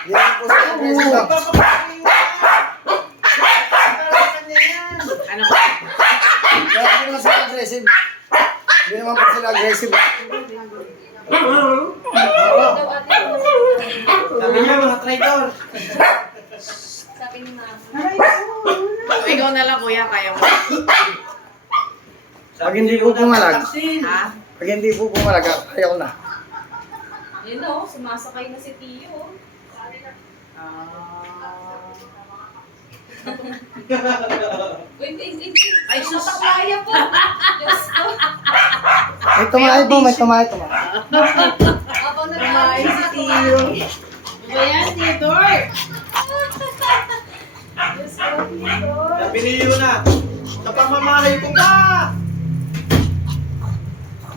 Hindi naman po sila aggressive lang. Ano? Kaya hindi naman sila aggressive. Hindi naman po sila aggressive. Sabi niya, mga traitor. Sabi ni Mama. Ikaw na lang kuya, kaya mo. Pag hindi po pumalag, Ha? pag hindi po pumalag, ayaw na. Yun o, sumasakay na si Tio. Wait. Ay, sus. Mataklaya po. Diyos ko. May tumahay po, may tumahay. Habang Kumain si nag-aayos Tio. Ano yan, Theodore? Diyos ko, Tio. Sabi niyo na, sa pamamahay ko ka!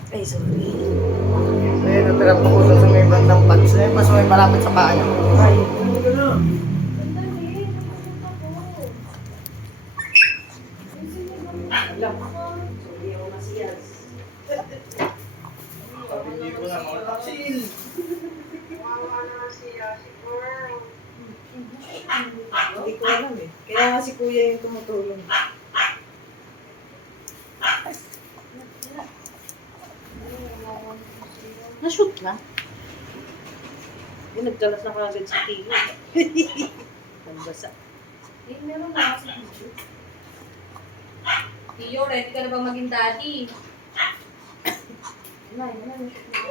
Ay, sorry. Ayun, natira po ko sa may bandang pads. Ayun pa sa may malapit sa paa niya. Ay, Sandali, alam. Sorry ako masiyas. Sabi niyo na, mga taksil. Hindi ko alam eh. Kaya nga si kuya yung tumutulong. Na-shoot na? Yung nagdalas na kagad si Tio. Nagbasa. Eh, meron na kasi Tio. Tio, ready ka na ba maging daddy? Yan.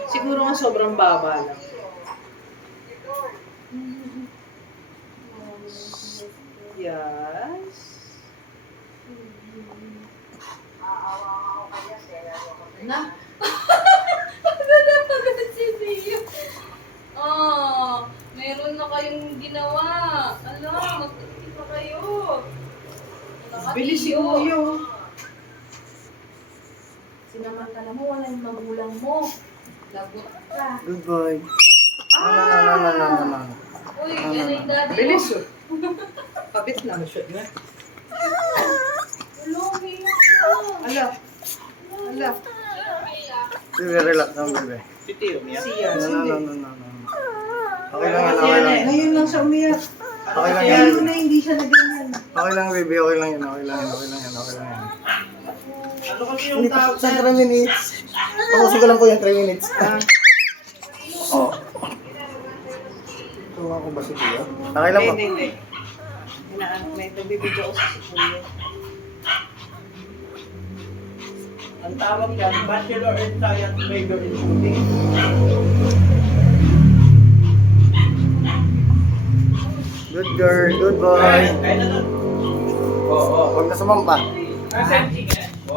Siguro nga sobrang baba lang. Yes. Na? Nagagad si Tio. Oh, meron na kayong ginawa. Ala, magtitip pa kayo. Bilis si Kuya. Sinamantala mo, wala yung magulang mo. Lagot ka. Good boy. No. Uy, yan yung daddy Bilis mo. oh. Kapit na. Shoot na. Hello, umiyak ka. Ala. Ala. Bebe, relax lang, bebe. Si Tio, Mia. Siya. No. Okay lang yan, okay Yan lang. eh. Ngayon lang siya umiyak. Okay lang yan. Ngayon na hindi siya na ganyan. Okay lang, baby. Okay lang yan. Ano kasi yung Hindi tawag pa sa 3 minutes. Tapusin ko lang po yung 3 minutes. Oh. Tuwa ko ba si Kuya? Okay lang po. Hindi. May nagbibidyo ko si Kuya. Ang tawag yan, Bachelor in Science, Major in Shooting. Good girl, good boy. Kaya na nun. Oo. Huwag na sumampa. Kasi,